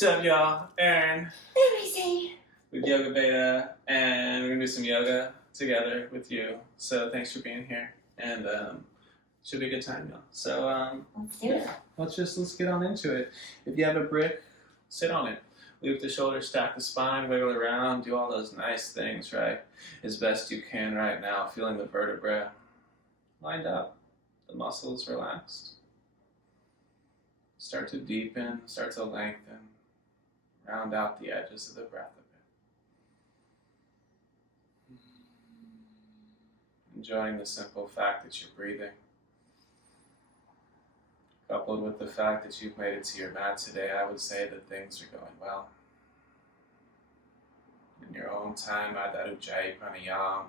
What's up, y'all? Aaron Everything. with Yoga Beta, and we're gonna do some yoga together with you. So thanks for being here, and should be a good time, y'all. So Let's do it. let's get on into it. If you have a brick, sit on it. Loop the shoulders, stack the spine, wiggle around, do all those nice things, right? As best you can right now, feeling the vertebrae lined up, the muscles relaxed. Start to deepen, start to lengthen. Round out the edges of the breath a bit. Enjoying the simple fact that you're breathing, coupled with the fact that you've made it to your mat today. I would say that things are going well. In your own time, add that ujjayi pranayama,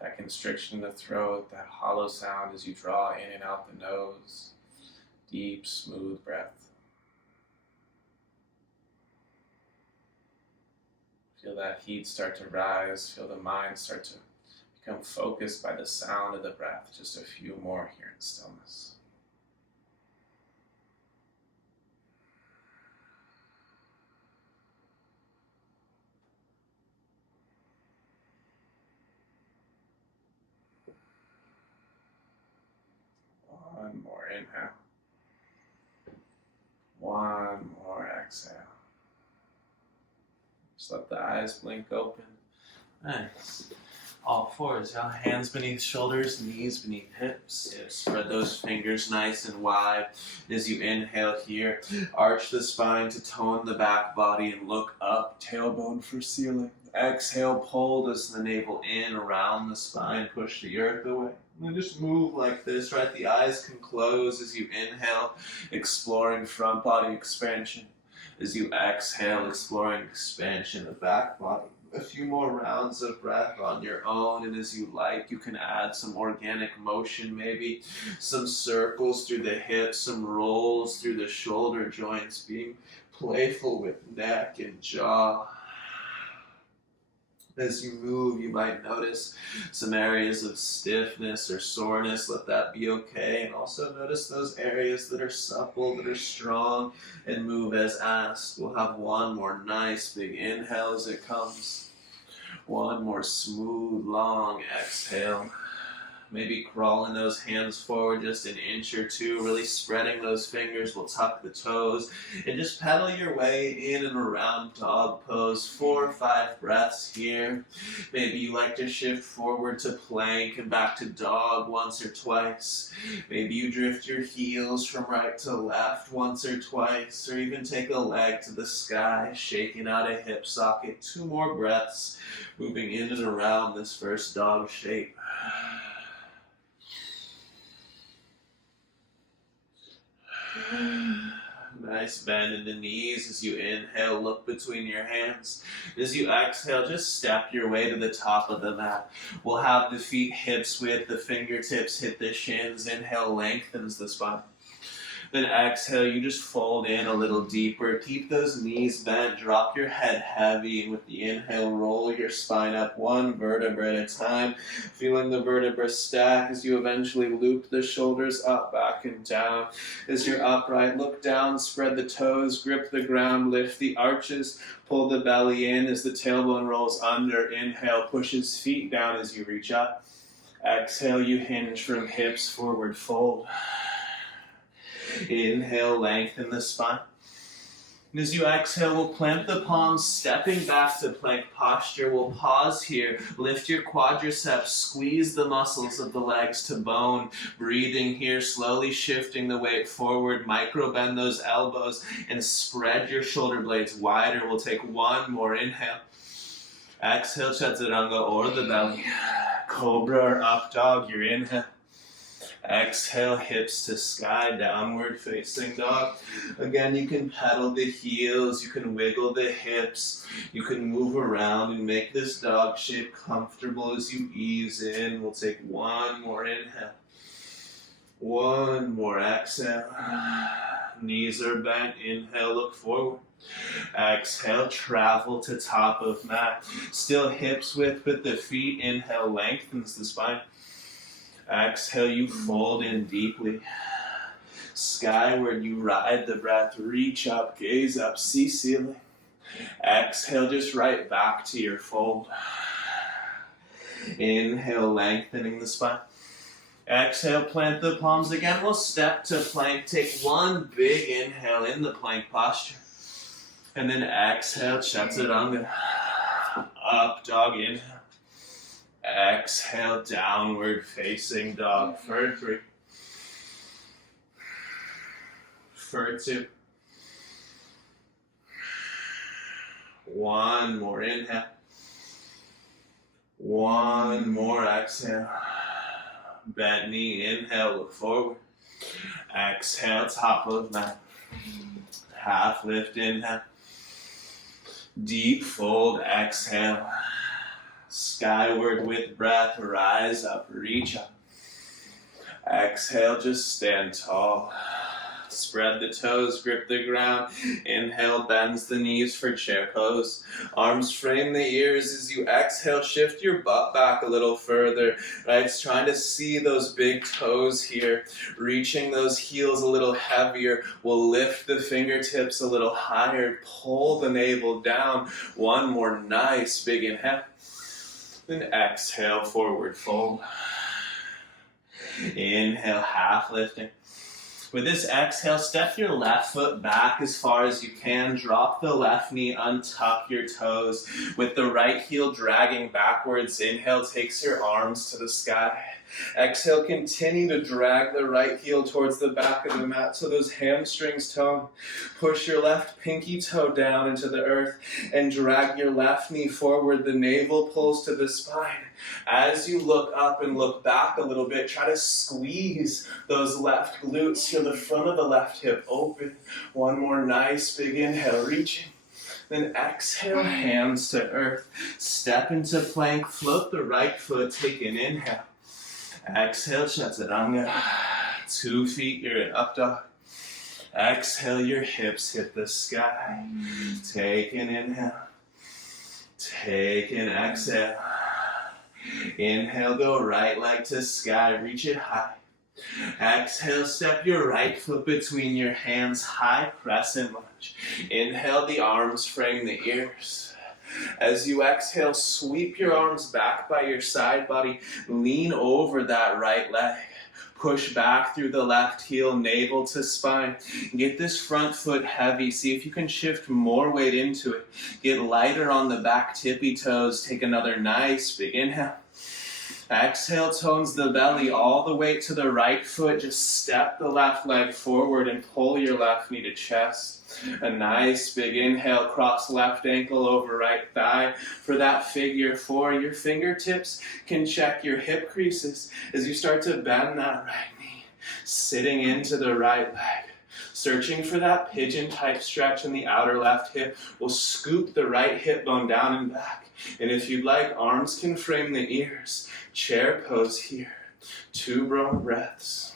that constriction in the throat, that hollow sound as you draw in and out the nose. Deep, smooth breath. Feel that heat start to rise. Feel the mind start to become focused by the sound of the breath. Just a few more here in stillness. One more inhale. One more exhale. Just let the eyes blink open. Nice. All fours, y'all. Hands beneath shoulders, knees beneath hips. Yeah, spread those fingers nice and wide as you inhale here. Arch the spine to tone the back body and look up, tailbone for ceiling. Exhale, pull the navel in around the spine, push the earth away. And just move like this, right? The eyes can close as you inhale, exploring front body expansion. As you exhale, exploring expansion of back body. A few more rounds of breath on your own, and as you like, you can add some organic motion, maybe some circles through the hips, some rolls through the shoulder joints, being playful with neck and jaw. As you move, you might notice some areas of stiffness or soreness. Let that be okay. And also notice those areas that are supple, that are strong, and move as asked. We'll have one more nice big inhale as it comes. One more smooth, long exhale. Maybe crawling those hands forward just an inch or two, really spreading those fingers. We'll tuck the toes and just pedal your way in and around dog pose. 4 or 5 breaths here. Maybe you like to shift forward to plank and back to dog once or twice. Maybe you drift your heels from right to left once or twice, or even take a leg to the sky, shaking out a hip socket. 2 more breaths, moving in and around this first dog shape. Nice bend in the knees as you inhale, look between your hands. As you exhale, just step your way to the top of the mat. We'll have the feet hips width, the fingertips hit the shins. Inhale, lengthens the spine. Then exhale, you just fold in a little deeper. Keep those knees bent, drop your head heavy, and with the inhale, roll your spine up 1 vertebra at a time. Feeling the vertebra stack as you eventually loop the shoulders up, back, and down. As you're upright, look down, spread the toes, grip the ground, lift the arches, pull the belly in as the tailbone rolls under. Inhale, pushes feet down as you reach up. Exhale, you hinge from hips, forward fold. Inhale, lengthen the spine. And as you exhale, we'll plant the palms, stepping back to plank posture. We'll pause here, lift your quadriceps, squeeze the muscles of the legs to bone. Breathing here, slowly shifting the weight forward, micro bend those elbows, and spread your shoulder blades wider. We'll take 1 more inhale. Exhale, chaturanga or the belly. Cobra or up dog, your inhale. Exhale, hips to sky, downward facing dog. Again, you can pedal the heels, you can wiggle the hips, you can move around and make this dog shape comfortable as you ease in. We'll take 1 more inhale. 1 more exhale. Knees are bent. Inhale, look forward. Exhale, travel to top of mat. Still hips width with the feet. Inhale, lengthens the spine. Exhale, you fold in deeply. Skyward you ride the breath, reach up, gaze up, see ceiling. Exhale, just right back to your fold. Inhale, lengthening the spine. Exhale, plant the palms again. We'll step to plank. Take one big inhale in the plank posture. And then exhale, chaturanga. Up dog, inhale. Exhale, downward facing dog for 3. For 2. 1 more inhale. 1 more exhale. Bent knee, inhale, look forward. Exhale, top of mat. Half lift, inhale. Deep fold, exhale. Skyward with breath, rise up, reach up. Exhale, just stand tall. Spread the toes, grip the ground. Inhale, bends the knees for chair pose. Arms frame the ears as you exhale. Shift your butt back a little further. Right, it's trying to see those big toes here. Reaching those heels a little heavier. We'll lift the fingertips a little higher. Pull the navel down. 1 more nice big inhale. Then exhale, forward fold. Inhale, half lifting. With this exhale, step your left foot back as far as you can. Drop the left knee, untuck your toes. With the right heel dragging backwards, inhale takes your arms to the sky. Exhale, continue to drag the right heel towards the back of the mat so those hamstrings tone. Push your left pinky toe down into the earth and drag your left knee forward. The navel pulls to the spine. As you look up and look back a little bit, try to squeeze those left glutes. Feel the front of the left hip open. 1 more nice big inhale, reaching. Then exhale, hands to earth. Step into plank, float the right foot, take an inhale. Exhale, chaturanga. 2 feet, you're in up dog. Exhale, your hips hit the sky. Take an inhale. Take an exhale. Inhale, go right leg to sky, reach it high. Exhale, step your right foot between your hands, high crescent lunge. Inhale, the arms frame the ears. As you exhale, sweep your arms back by your side body. Lean over that right leg. Push back through the left heel, navel to spine. Get this front foot heavy. See if you can shift more weight into it. Get lighter on the back tippy toes. Take another nice big inhale. Exhale, tones the belly all the way to the right foot. Just step the left leg forward and pull your left knee to chest. A nice big inhale, cross left ankle over right thigh. For that figure 4, your fingertips can check your hip creases as you start to bend that right knee. Sitting into the right leg. Searching for that pigeon type stretch in the outer left hip. We'll scoop the right hip bone down and back. And if you'd like, arms can frame the ears. Chair pose here. 2 broad breaths.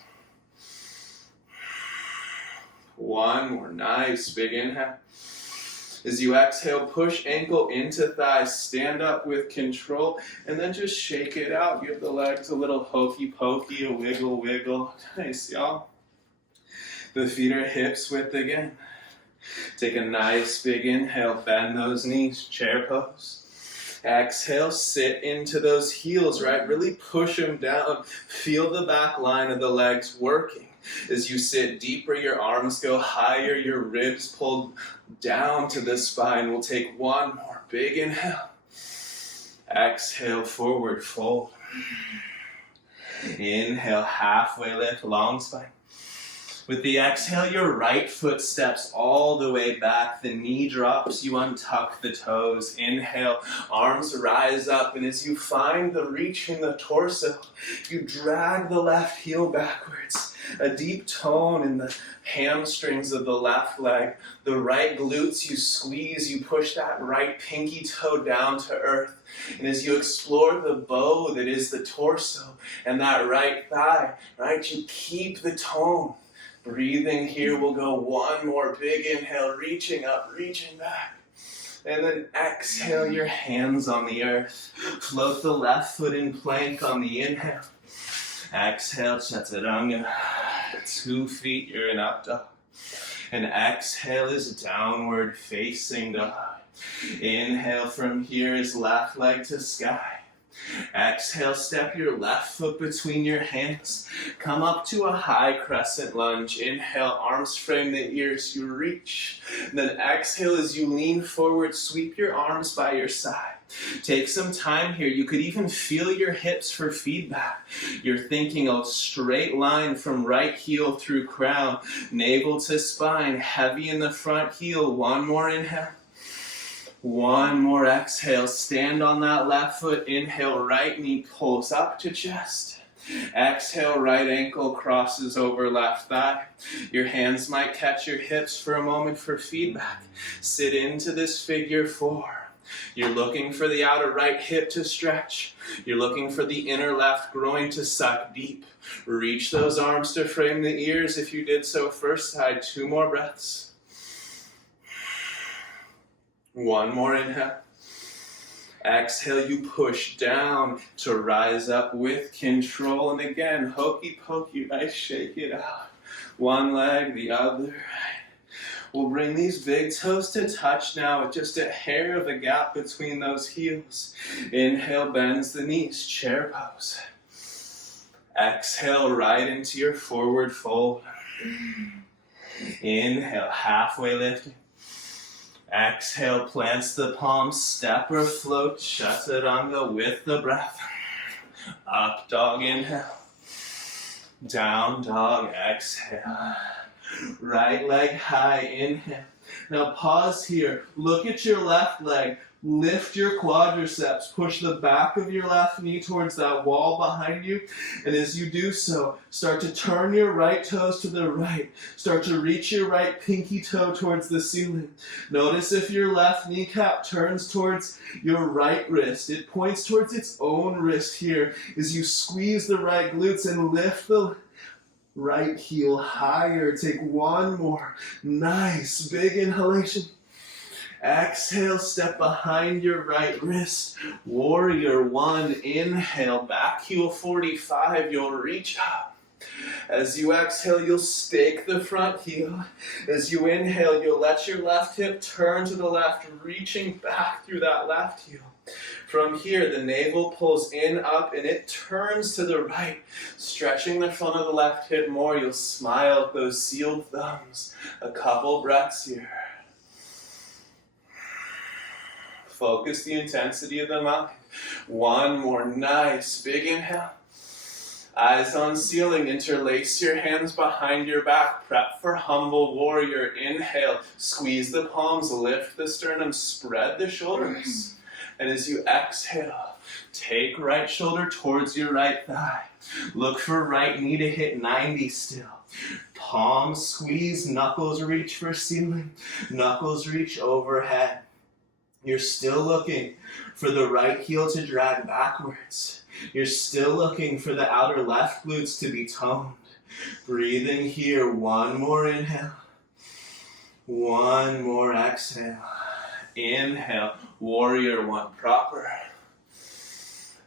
1 more nice big inhale. As you exhale, push ankle into thigh, stand up with control, and then just shake it out. Give the legs a little hokey pokey, a wiggle wiggle. Nice, y'all. The feet are hips width again. Take a nice big inhale, bend those knees, chair pose. Exhale, sit into those heels, right? Really push them down. Feel the back line of the legs working. As you sit deeper, your arms go higher, your ribs pull down to the spine. We'll take 1 more big inhale. Exhale, forward fold. Inhale, halfway lift, long spine. With the exhale, your right foot steps all the way back. The knee drops, you untuck the toes. Inhale, arms rise up, and as you find the reach in the torso, you drag the left heel backwards. A deep tone in the hamstrings of the left leg. The right glutes you squeeze, you push that right pinky toe down to earth. And as you explore the bow that is the torso and that right thigh, right, you keep the tone. Breathing here, we'll go 1 more big inhale, reaching up, reaching back. And then exhale, your hands on the earth. Float the left foot in plank on the inhale. Exhale, chaturanga. 2 feet, you're in up dog. And exhale is downward facing dog. Inhale from here is left leg to sky. Exhale, step your left foot between your hands. Come up to a high crescent lunge. Inhale, arms frame the ears, you reach. Then exhale as you lean forward, sweep your arms by your side. Take some time here. You could even feel your hips for feedback. You're thinking a straight line from right heel through crown, navel to spine, heavy in the front heel. One more inhale. One more exhale. Stand on that left foot. Inhale, right knee pulls up to chest. Exhale, right ankle crosses over left thigh. Your hands might catch your hips for a moment for feedback. Sit into this figure 4. You're looking for the outer right hip to stretch. You're looking for the inner left groin to suck deep. Reach those arms to frame the ears if you did so first side. 2 more breaths. One more inhale. Exhale, you push down to rise up with control. And again, hokey pokey, right? Shake it out. One leg, the other. We'll bring these big toes to touch now with just a hair of a gap between those heels. Inhale, bends the knees, chair pose. Exhale, right into your forward fold. Inhale, halfway lifting. Exhale, plants the palms, step or float, chaturanga with the breath. Up dog, inhale. Down dog, exhale. Right leg high, inhale. Now pause here. Look at your left leg. Lift your quadriceps. Push the back of your left knee towards that wall behind you. And as you do so, start to turn your right toes to the right. Start to reach your right pinky toe towards the ceiling. Notice if your left kneecap turns towards your right wrist. It points towards its own wrist here as you squeeze the right glutes and lift the right heel higher. Take one more. Nice. Big inhalation. Exhale, step behind your right wrist. Warrior 1. Inhale, back heel 45. You'll reach up. As you exhale, you'll stake the front heel. As you inhale, you'll let your left hip turn to the left, reaching back through that left heel. From here, the navel pulls in, up, and it turns to the right, stretching the front of the left hip more. You'll smile at those sealed thumbs. A couple breaths here. Focus the intensity of the mind. One more. Nice. Big inhale. Eyes on ceiling. Interlace your hands behind your back. Prep for humble warrior. Inhale. Squeeze the palms. Lift the sternum. Spread the shoulders. And as you exhale, take right shoulder towards your right thigh. Look for right knee to hit 90 still. Palms squeeze, knuckles reach for ceiling. Knuckles reach overhead. You're still looking for the right heel to drag backwards. You're still looking for the outer left glutes to be toned. Breathing here. One more inhale. One more exhale. Inhale, warrior 1 proper.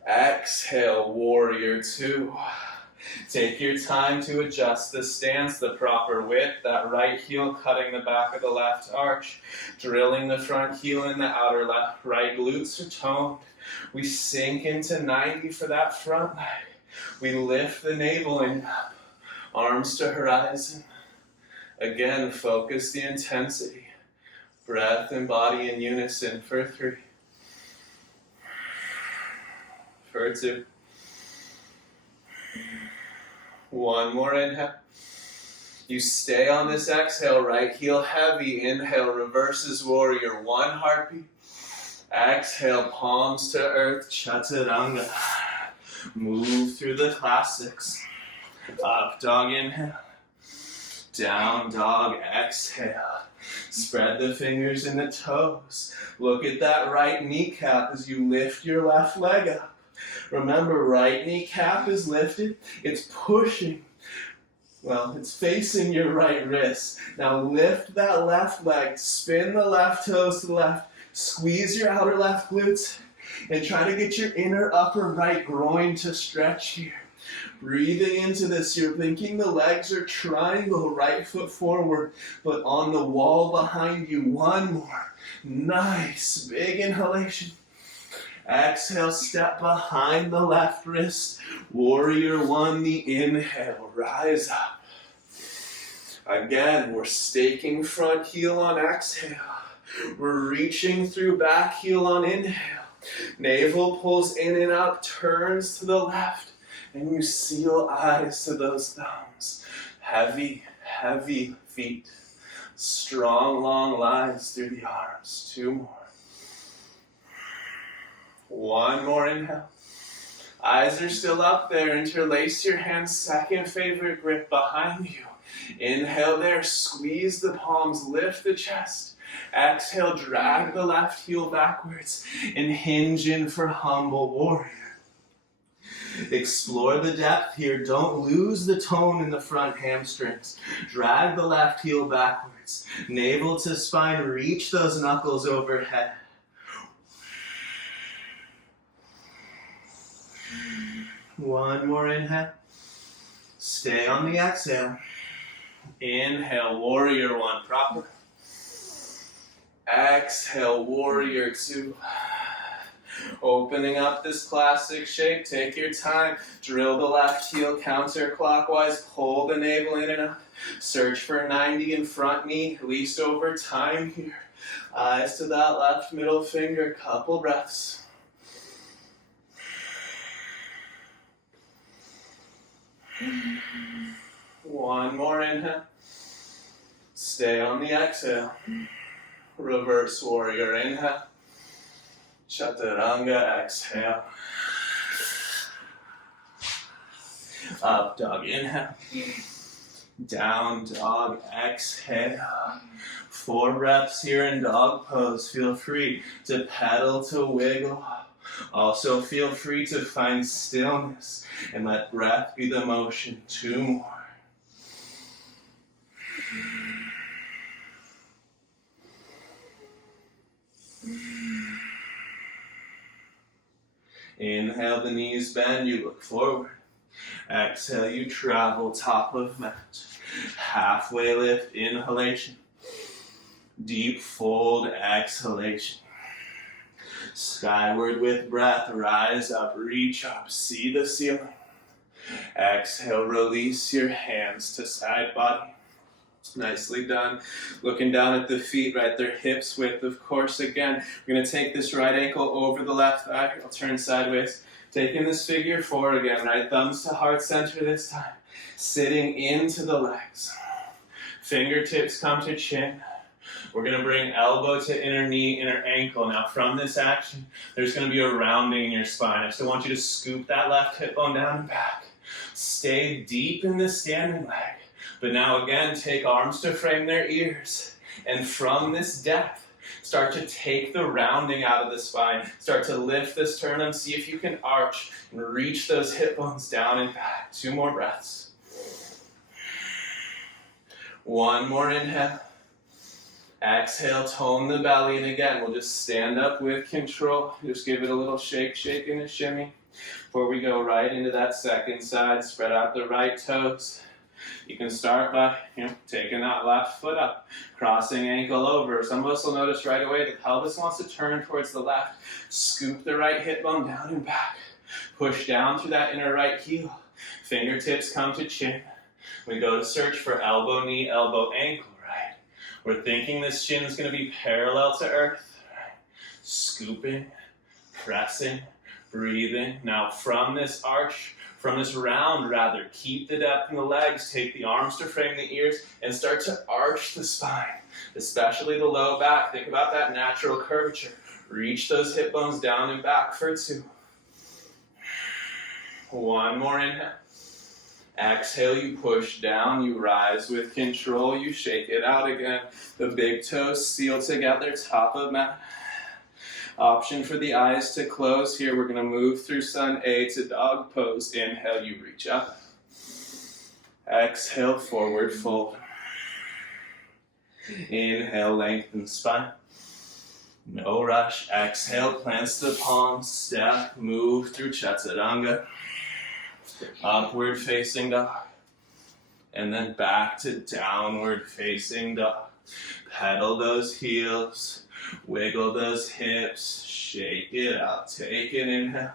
Exhale, warrior 2. Take your time to adjust the stance, the proper width, that right heel cutting the back of the left arch, drilling the front heel in the outer left, right glutes are toned. We sink into 90 for that front leg. We lift the navel and up, arms to horizon. Again, focus the intensity. Breath and body in unison for 3. For 2. One more inhale. You stay on this exhale, right heel heavy. Inhale, reverses warrior 1 heartbeat. Exhale, palms to earth, chaturanga. Move through the classics. Up dog, inhale. Down dog, exhale. Spread the fingers and the toes. Look at that right kneecap as you lift your left leg up. Remember, right kneecap is lifted. It's pushing. Well, it's facing your right wrist. Now lift that left leg. Spin the left toes to the left. Squeeze your outer left glutes. And try to get your inner upper right groin to stretch here. Breathing into this, you're thinking the legs are triangle, right foot forward, but on the wall behind you. One more. Nice, big inhalation. Exhale, step behind the left wrist. Warrior one, the inhale, rise up. Again, we're staking front heel on exhale. We're reaching through back heel on inhale. Navel pulls in and up, turns to the left, and you seal eyes to those thumbs. Heavy, heavy feet. Strong, long lines through the arms. Two more. One more inhale. Eyes are still up there. Interlace your hands. Second favorite grip behind you. Inhale there. Squeeze the palms. Lift the chest. Exhale. Drag the left heel backwards and hinge in for humble warrior. Explore the depth here. Don't lose the tone in the front hamstrings. Drag the left heel backwards. Navel to spine. Reach those knuckles overhead. One more inhale. Stay on the exhale. Inhale, warrior one, proper. Exhale, warrior two. Opening up this classic shape, take your time. Drill the left heel counterclockwise, pull the navel in and up. Search for 90 in front knee, at least over time here. Eyes to that left middle finger, couple breaths. One more inhale. Stay on the exhale. Reverse warrior inhale. Chaturanga exhale. Up dog inhale. Down dog exhale. 4 reps here in dog pose. Feel free to pedal to wiggle. Also feel free to find stillness and let breath be the motion. 2 more. Inhale, the knees bend, you look forward. Exhale, you travel top of mat. Halfway lift, inhalation. Deep fold, exhalation. Skyward with breath, rise up, reach up, see the ceiling. Exhale, release your hands to side body. Nicely done. Looking down at the feet, right there, hips width, of course. Again, we're going to take this right ankle over the left thigh. I'll turn sideways. Taking this figure 4 again, right thumbs to heart center this time. Sitting into the legs. Fingertips come to chin. We're going to bring elbow to inner knee, inner ankle. Now from this action, there's going to be a rounding in your spine. I still want you to scoop that left hip bone down and back. Stay deep in the standing leg. But now again, take arms to frame their ears. And from this depth, start to take the rounding out of the spine. Start to lift the sternum. See if you can arch and reach those hip bones down and back. 2 more breaths. 1 more inhale. Exhale, tone the belly. And again, we'll just stand up with control. Just give it a little shake, shake, and a shimmy. Before we go right into that second side, spread out the right toes. You can start by taking that left foot up, crossing ankle over. Some of us will notice right away the pelvis wants to turn towards the left. Scoop the right hip bone down and back. Push down through that inner right heel. Fingertips come to chin. We go to search for elbow, knee, elbow, ankle, right? We're thinking this shin is going to be parallel to earth, right? Scooping, pressing, breathing. Now from this arch, from this round rather, keep the depth in the legs, take the arms to frame the ears, and start to arch the spine, especially the low back. Think about that natural curvature. Reach those hip bones down and back for 2. 1 more inhale. Exhale, you push down, you rise with control, you shake it out again. The big toes seal together, top of mat. Option for the eyes to close here. We're going to move through Sun A to dog pose. Inhale, you reach up. Exhale, forward fold. Inhale, lengthen spine. No rush. Exhale, plants the palms, step, move through Chaturanga. Upward facing dog. And then back to downward facing dog. Pedal those heels. Wiggle those hips. Shake it out. Take an inhale.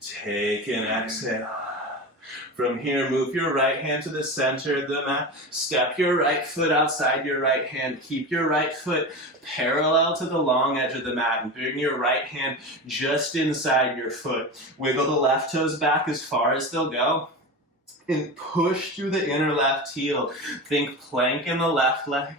Take an exhale. From here, move your right hand to the center of the mat. Step your right foot outside your right hand. Keep your right foot parallel to the long edge of the mat and bring your right hand just inside your foot. Wiggle the left toes back as far as they'll go and push through the inner left heel. Think plank in the left leg.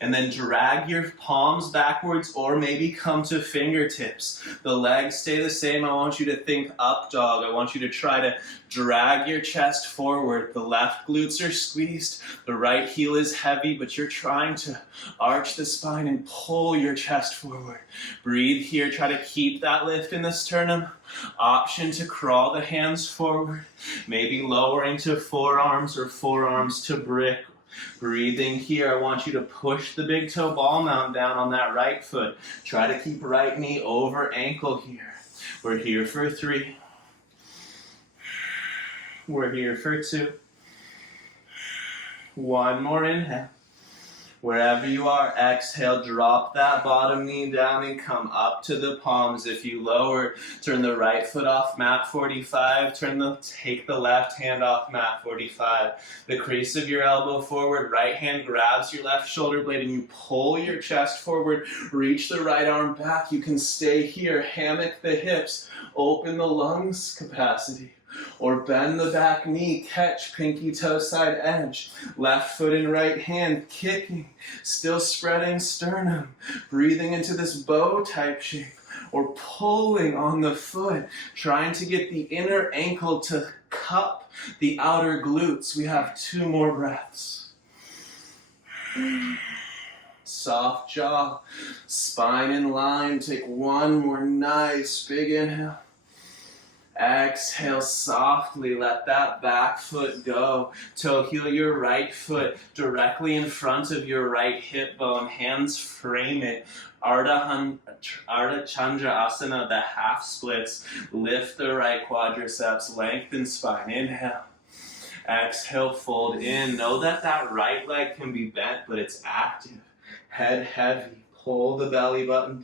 And then drag your palms backwards or maybe come to fingertips. The legs stay the same. I want you to think up dog. I want you to try to drag your chest forward. The left glutes are squeezed. The right heel is heavy, but you're trying to arch the spine and pull your chest forward. Breathe here. Try to keep that lift in the sternum. Option to crawl the hands forward. Maybe lowering to forearms or forearms to brick. Breathing here, I want you to push the big toe ball mount down on that right foot. Try to keep right knee over ankle here. We're here for 3. We're here for 2. One more inhale. Wherever you are, exhale, drop that bottom knee down and come up to the palms. If you lower, turn the right foot off mat 45. Take the left hand off mat 45. The crease of your elbow forward, right hand grabs your left shoulder blade and you pull your chest forward. Reach the right arm back. You can stay here, hammock the hips, open the lungs capacity. Or bend the back knee, catch pinky toe side edge. Left foot and right hand, kicking, still spreading sternum. Breathing into this bow type shape. Or pulling on the foot, trying to get the inner ankle to cup the outer glutes. We have 2 more breaths. Soft jaw, spine in line. Take one more nice big inhale. Exhale softly, let that back foot go. Toe heel your right foot directly in front of your right hip bone. Hands frame it. Ardha Chandra Asana, the half splits. Lift the right quadriceps, lengthen spine. Inhale. Exhale, fold in. Know that that right leg can be bent, but it's active. Head heavy. Pull the belly button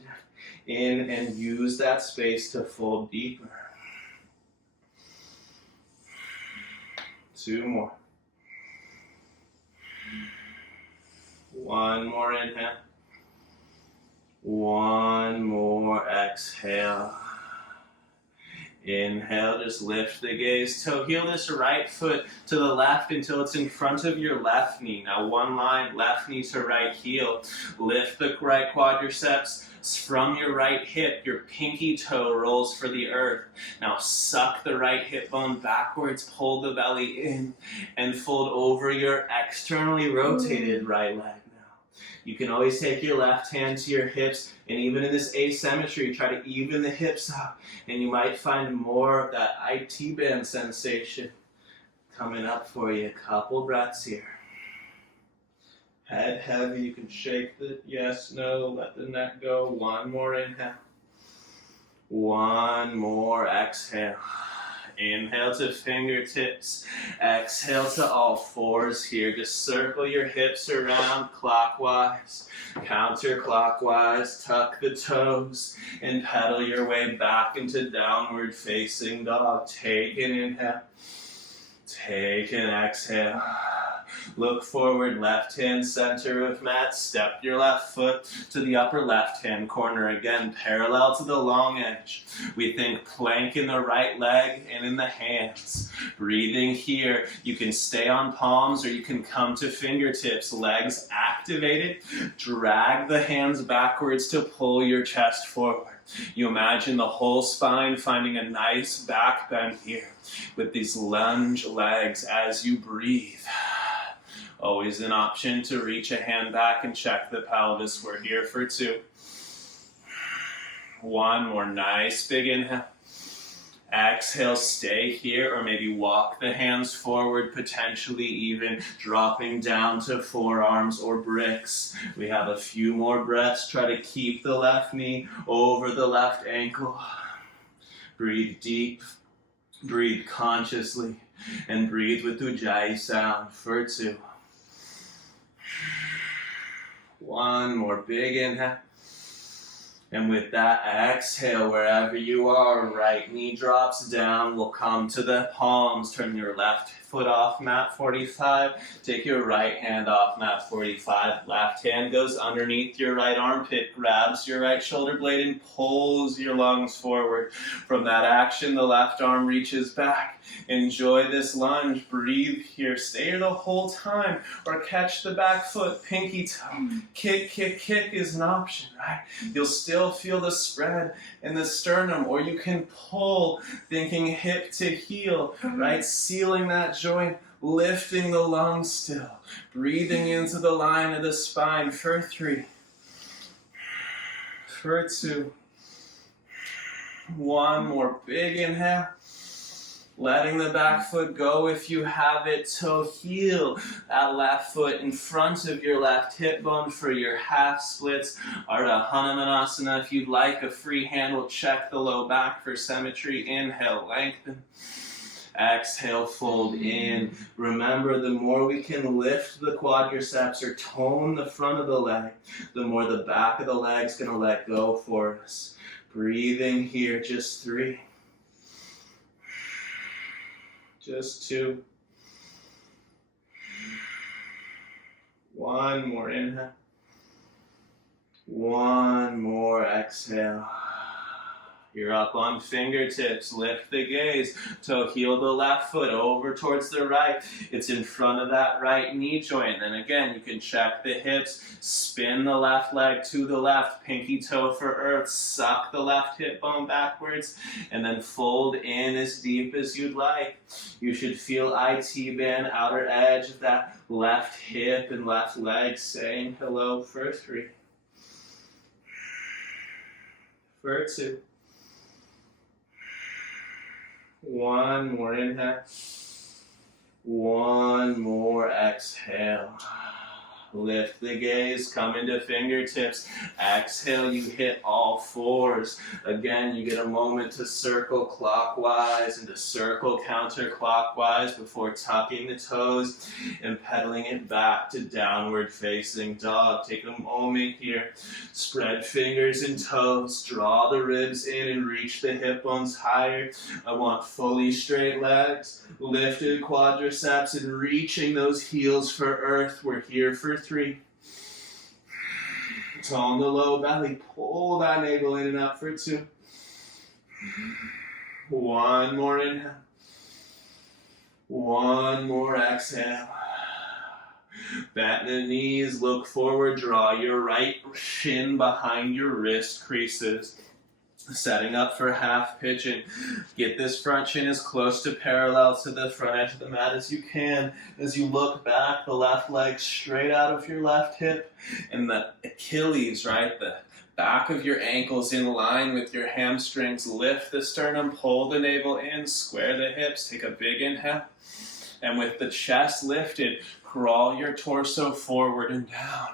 in and use that space to fold deeper. 2 more. One more inhale. One more exhale. Inhale, just lift the gaze. Toe heel this right foot to the left until it's in front of your left knee. Now one line, left knee to right heel. Lift the right quadriceps. From your right hip, your pinky toe rolls for the earth. Now suck the right hip bone backwards, pull the belly in, and fold over your externally rotated right leg now. You can always take your left hand to your hips, and even in this asymmetry, try to even the hips out, and you might find more of that IT band sensation coming up for you. A couple breaths here. Head heavy, you can shake the yes, no, let the neck go. One more inhale. One more exhale. Inhale to fingertips. Exhale to all fours here. Just circle your hips around clockwise, counterclockwise. Tuck the toes and pedal your way back into downward facing dog. Take an inhale. Take an exhale. Look forward, left hand center of mat. Step your left foot to the upper left hand corner. Again, parallel to the long edge. We think plank in the right leg and in the hands. Breathing here. You can stay on palms or you can come to fingertips. Legs activated. Drag the hands backwards to pull your chest forward. You imagine the whole spine finding a nice back bend here with these lunge legs as you breathe. Always an option to reach a hand back and check the pelvis. We're here for 2. One more nice big inhale. Exhale, stay here, or maybe walk the hands forward, potentially even dropping down to forearms or bricks. We have a few more breaths. Try to keep the left knee over the left ankle. Breathe deep. Breathe consciously and breathe with Ujjayi sound for 2. 1 more big inhale. And with that, exhale wherever you are. Right knee drops down. We'll come to the palms. Turn your left foot off mat 45. Take your right hand off mat 45. Left hand goes underneath your right armpit, grabs your right shoulder blade and pulls your lungs forward. From that action, the left arm reaches back. Enjoy this lunge. Breathe here. Stay here the whole time. Or catch the back foot, pinky toe. Kick, kick, kick is an option, right? You'll still feel the spread in the sternum, or you can pull, thinking hip to heel, right? Sealing that joint, lifting the lungs still, breathing into the line of the spine for 3, for 2, 1 more big inhale. Letting the back foot go if you have it, toe heel that left foot in front of your left hip bone for your half splits. Ardha Hanumanasana. If you'd like a free hand, we'll check the low back for symmetry. Inhale, lengthen. Exhale, fold in. Remember, the more we can lift the quadriceps or tone the front of the leg, the more the back of the leg's going to let go for us. Breathing here, just 3. Just 2. 1 more inhale. 1 more exhale. You're up on fingertips. Lift the gaze. Toe heel the left foot over towards the right. It's in front of that right knee joint. And again, you can check the hips. Spin the left leg to the left. Pinky toe for earth. Suck the left hip bone backwards. And then fold in as deep as you'd like. You should feel IT band, outer edge of that left hip and left leg saying hello for 3. For 2. 1 more inhale. 1 more exhale. Lift the gaze, come into fingertips. Exhale, you hit all 4s. Again, you get a moment to circle clockwise and to circle counterclockwise before tucking the toes and pedaling it back to downward facing dog. Take a moment here. Spread fingers and toes. Draw the ribs in and reach the hip bones higher. I want fully straight legs, lifted quadriceps, and reaching those heels for earth. We're here for 3. Tone the low belly. Pull that navel in and up for 2. 1 more inhale. 1 more exhale. Bend the knees, look forward, draw your right shin behind your wrist creases. Setting up for half pigeon. Get this front shin as close to parallel to the front edge of the mat as you can. As you look back, the left leg straight out of your left hip, and the Achilles, right, the back of your ankles in line with your hamstrings. Lift the sternum, pull the navel in, square the hips, take a big inhale. And with the chest lifted, crawl your torso forward and down.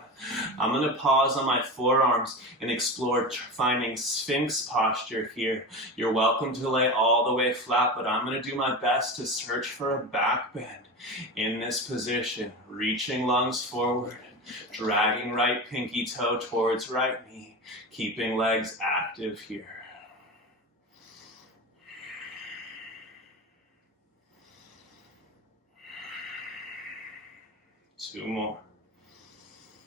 I'm going to pause on my forearms and explore finding Sphinx posture here. You're welcome to lay all the way flat, but I'm going to do my best to search for a back bend in this position. Reaching lungs forward, dragging right pinky toe towards right knee, keeping legs active here. Two more.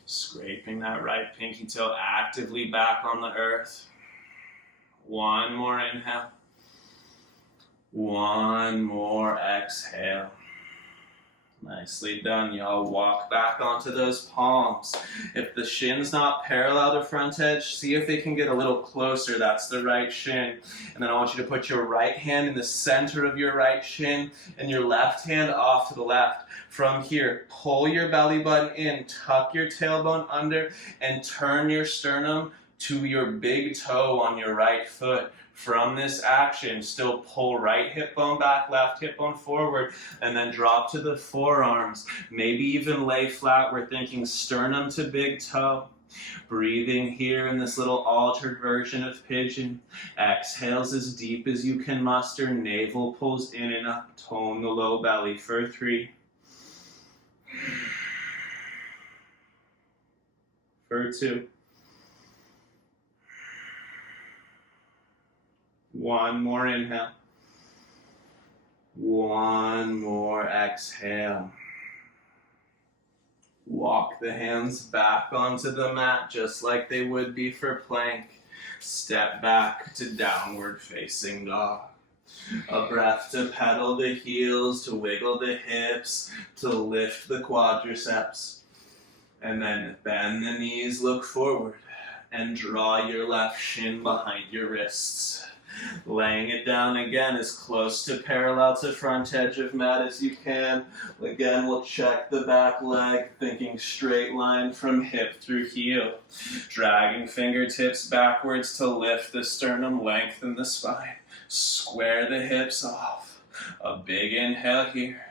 Scraping that right pinky toe actively back on the earth. 1 more inhale. 1 more exhale. Nicely done, y'all. Walk back onto those palms. If the shin's not parallel to front edge, see if they can get a little closer. That's the right shin. And then I want you to put your right hand in the center of your right shin and your left hand off to the left. From here, pull your belly button in, tuck your tailbone under, and turn your sternum to your big toe on your right foot. From this action, still pull right hip bone back, left hip bone forward, and then drop to the forearms. Maybe even lay flat. We're thinking sternum to big toe. Breathing here in this little altered version of pigeon. Exhales as deep as you can muster. Navel pulls in and up. Tone the low belly for 3. For 2. 1 more inhale. 1 more exhale. Walk the hands back onto the mat just like they would be for plank. Step back to downward facing dog. A breath to pedal the heels, to wiggle the hips, to lift the quadriceps. And then bend the knees, look forward, and draw your left shin behind your wrists. Laying it down again as close to parallel to front edge of mat as you can. Again, we'll check the back leg, thinking straight line from hip through heel. Dragging fingertips backwards to lift the sternum, lengthen the spine. Square the hips off. A big inhale here.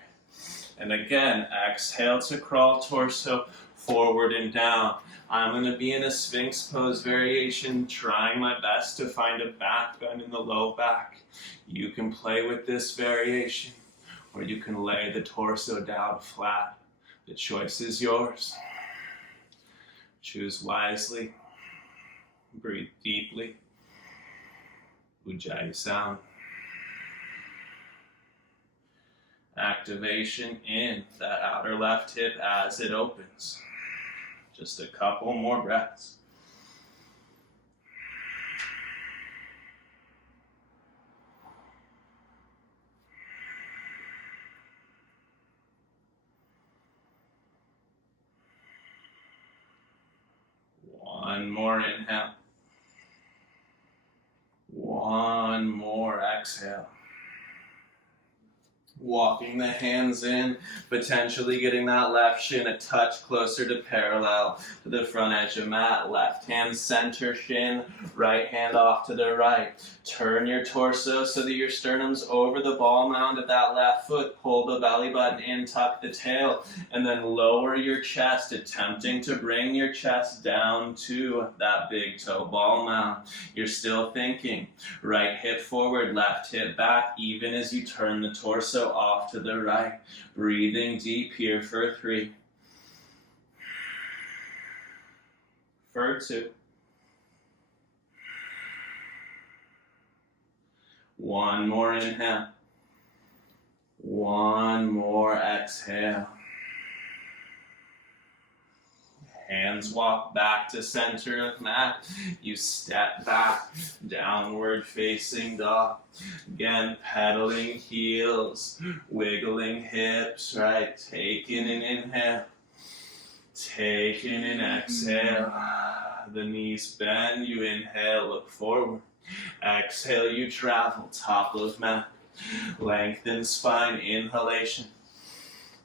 And again, exhale to crawl torso forward and down. I'm going to be in a Sphinx pose variation, trying my best to find a back bend in the low back. You can play with this variation, or you can lay the torso down flat. The choice is yours. Choose wisely. Breathe deeply. Ujjayi sound. Activation in that outer left hip as it opens. Just a couple more breaths. One more inhale. One more exhale. Walking the hands in, potentially getting that left shin a touch closer to parallel to the front edge of mat. Left hand center shin, right hand off to the right. Turn your torso so that your sternum's over the ball mound of that left foot. Pull the belly button in, tuck the tail, and then lower your chest, attempting to bring your chest down to that big toe ball mound. You're still thinking right hip forward, left hip back, even as you turn the torso off to the right. Breathing deep here for 3. For 2. 1 more inhale. 1 more exhale. Hands walk back to center of mat. You step back, downward facing dog. Again, pedaling heels, wiggling hips, right? Taking an inhale, taking an exhale. The knees bend, you inhale, look forward. Exhale, you travel, top of mat. Lengthen spine, inhalation.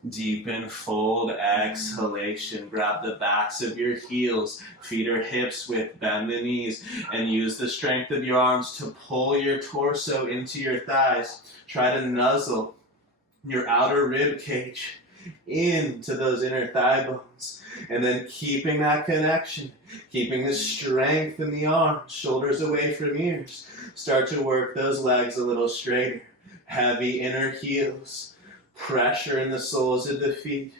Deepen, fold, exhalation. Grab the backs of your heels, feet or hips width, bend the knees, and use the strength of your arms to pull your torso into your thighs. Try to nuzzle your outer rib cage into those inner thigh bones. And then keeping that connection, keeping the strength in the arms, shoulders away from ears. Start to work those legs a little straighter. Heavy inner heels. Pressure in the soles of the feet.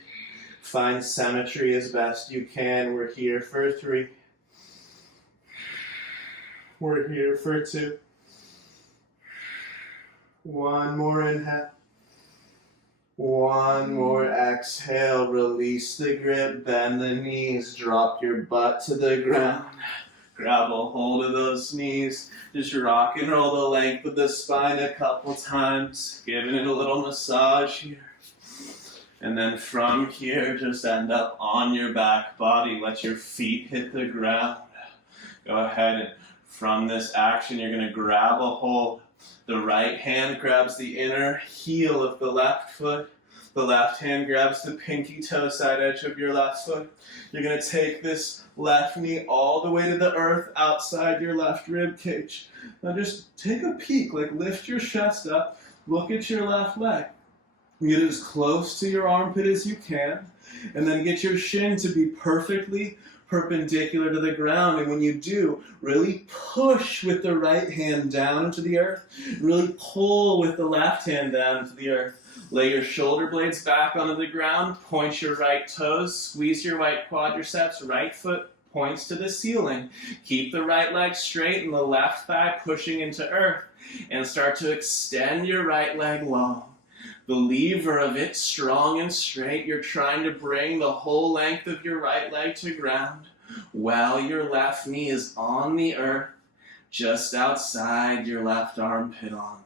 Find symmetry as best you can. We're here for 3. We're here for 2. 1 more inhale. 1 more exhale. Release the grip. Bend the knees. Drop your butt to the ground. Grab a hold of those knees. Just rock and roll the length of the spine a couple times. Giving it a little massage here. And then from here, just end up on your back body. Let your feet hit the ground. Go ahead and from this action, you're going to grab a hold. The right hand grabs the inner heel of the left foot. The left hand grabs the pinky toe side edge of your left foot. You're going to take this left knee all the way to the earth outside your left rib cage. Now just take a peek, like lift your chest up, look at your left leg. Get as close to your armpit as you can, and then get your shin to be perfectly perpendicular to the ground. And when you do, really push with the right hand down into the earth. Really pull with the left hand down into the earth. Lay your shoulder blades back onto the ground. Point your right toes. Squeeze your right quadriceps. Right foot points to the ceiling. Keep the right leg straight and the left thigh pushing into earth. And start to extend your right leg long. The lever of it strong and straight. You're trying to bring the whole length of your right leg to ground while your left knee is on the earth just outside your left armpit on.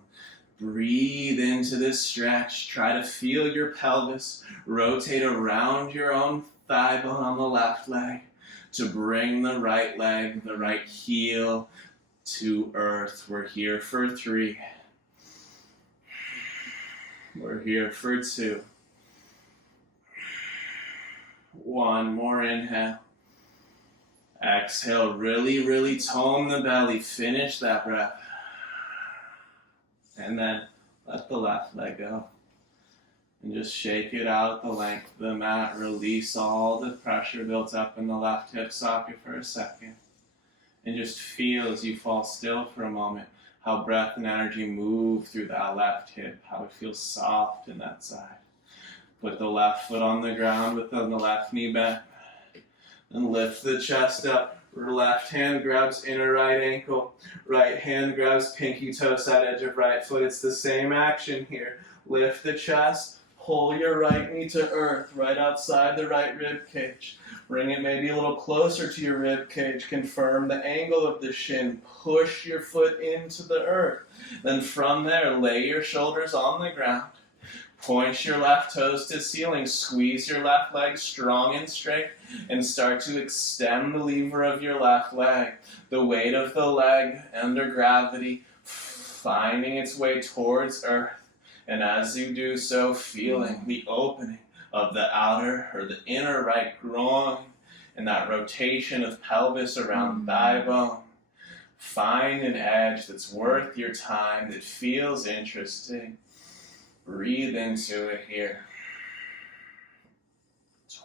Breathe into this stretch. Try to feel your pelvis rotate around your own thigh bone on the left leg to bring the right leg, the right heel to earth. We're here for 3. We're here for 2. 1 more inhale. Exhale, really tone the belly. Finish that breath. And then let the left leg go. And just shake it out the length of the mat. Release all the pressure built up in the left hip socket for a second. And just feel as you fall still for a moment how breath and energy move through that left hip, how it feels soft in that side. Put the left foot on the ground within the left knee bent. And lift the chest up. Left hand grabs inner right ankle. Right hand grabs pinky toe side edge of right foot. It's the same action here. Lift the chest. Pull your right knee to earth, right outside the right rib cage. Bring it maybe a little closer to your rib cage. Confirm the angle of the shin. Push your foot into the earth. Then from there, lay your shoulders on the ground. Point your left toes to ceiling. Squeeze your left leg strong and straight. And start to extend the lever of your left leg. The weight of the leg under gravity finding its way towards earth. And as you do so, feeling the opening of the outer or the inner right groin and that rotation of pelvis around thigh bone. Find an edge that's worth your time, that feels interesting. Breathe into it here.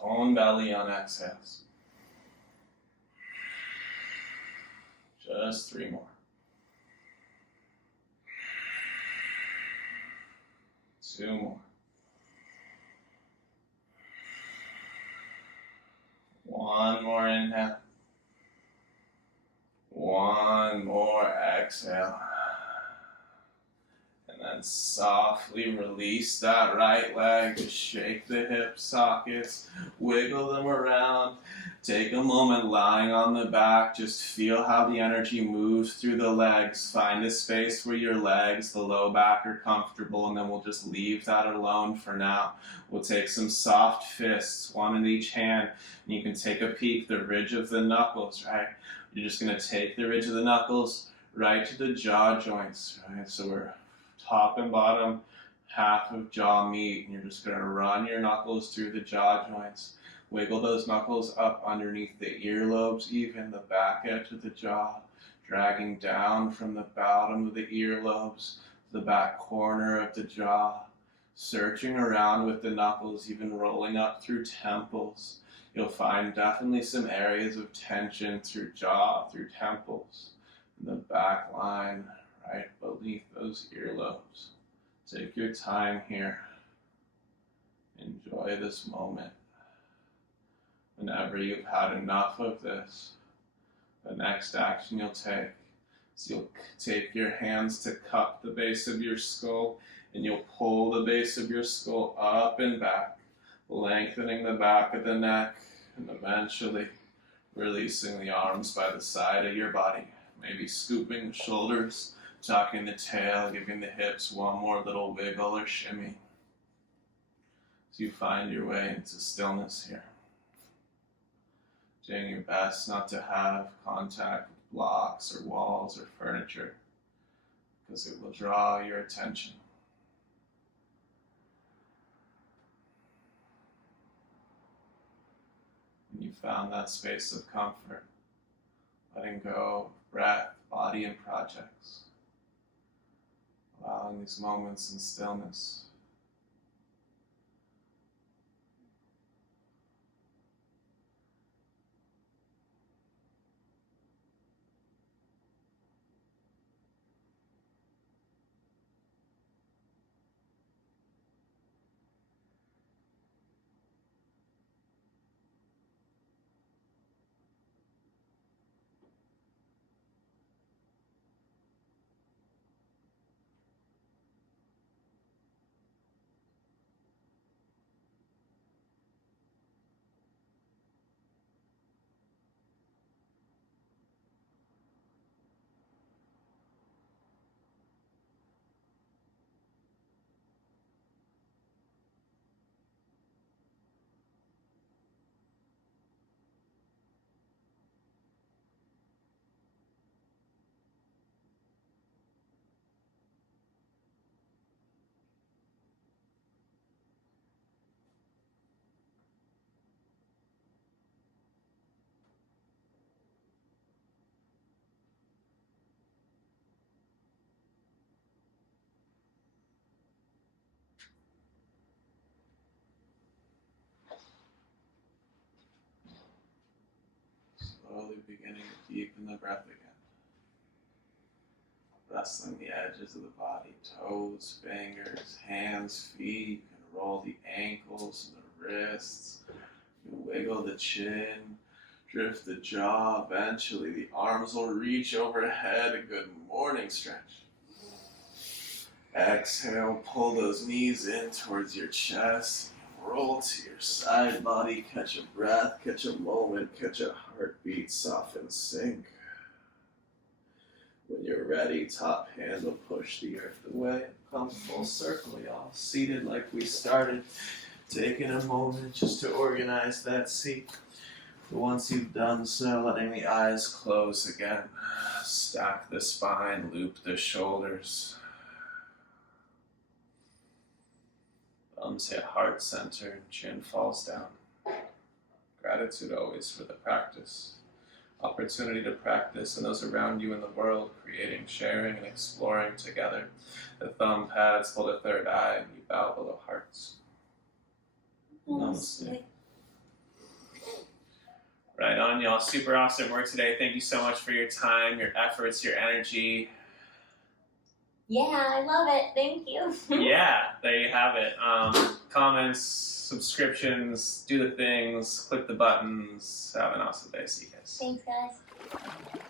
Tone belly on exhales. Just 3 more. 2 more. 1 more inhale. 1 more exhale. And then softly release that right leg. Just shake the hip sockets. Wiggle them around. Take a moment lying on the back. Just feel how the energy moves through the legs. Find a space where your legs, the low back, are comfortable, and then we'll just leave that alone for now. We'll take some soft fists, 1 in each hand, and you can take a peek, the ridge of the knuckles, right? You're just going to take the ridge of the knuckles right to the jaw joints, right? So we're top and bottom half of jaw meet, and you're just going to run your knuckles through the jaw joints. Wiggle those knuckles up underneath the earlobes, even the back edge of the jaw, dragging down from the bottom of the earlobes to the back corner of the jaw, searching around with the knuckles, even rolling up through temples. You'll find definitely some areas of tension through jaw, through temples, in the back line, right beneath those earlobes. Take your time here. Enjoy this moment. Whenever you've had enough of this, the next action you'll take is you'll take your hands to cup the base of your skull, and you'll pull the base of your skull up and back, lengthening the back of the neck, and eventually releasing the arms by the side of your body, maybe scooping the shoulders, tucking the tail, giving the hips 1 more little wiggle or shimmy. So you find your way into stillness here. Doing your best not to have contact with blocks or walls or furniture, because it will draw your attention. you found that space of comfort, letting go of breath, body, and projects, allowing these moments in stillness. Slowly beginning to deepen the breath again. Wrestling the edges of the body, toes, fingers, hands, feet. You can roll the ankles and the wrists. You can wiggle the chin, drift the jaw. Eventually the arms will reach overhead. A good morning stretch. Exhale, pull those knees in towards your chest. Roll to your side body, catch a breath, catch a moment, catch a heartbeat, soften, sink. When you're ready, top hand will push the earth away. Come full circle, y'all. Seated like we started. Taking a moment just to organize that seat. Once you've done so, letting the eyes close again. Stack the spine, loop the shoulders. Thumbs hit heart center, chin falls down. Gratitude always for the practice. Opportunity to practice and those around you in the world, creating, sharing, and exploring together. The thumb pads hold a third eye and you bow below hearts. Namaste. Right on, y'all. Super awesome work today. Thank you so much for your time, your efforts, your energy. Yeah, I love it. Thank you. Yeah, there you have it. Comments, subscriptions, do the things, click the buttons. Have an awesome day. See you guys. Thanks, guys.